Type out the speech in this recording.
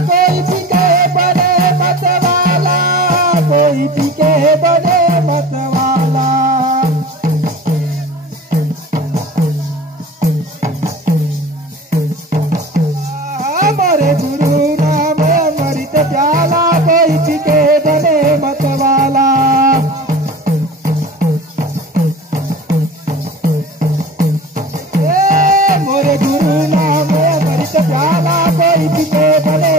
कोई पीके बने मतवाला, कोई पीके बने मतवाला। हमारे गुरु नाम अमृत प्याला, कोई पीके बने मतवाला। मोरे गुरु नाम अमृत प्याला, कोई पीके बने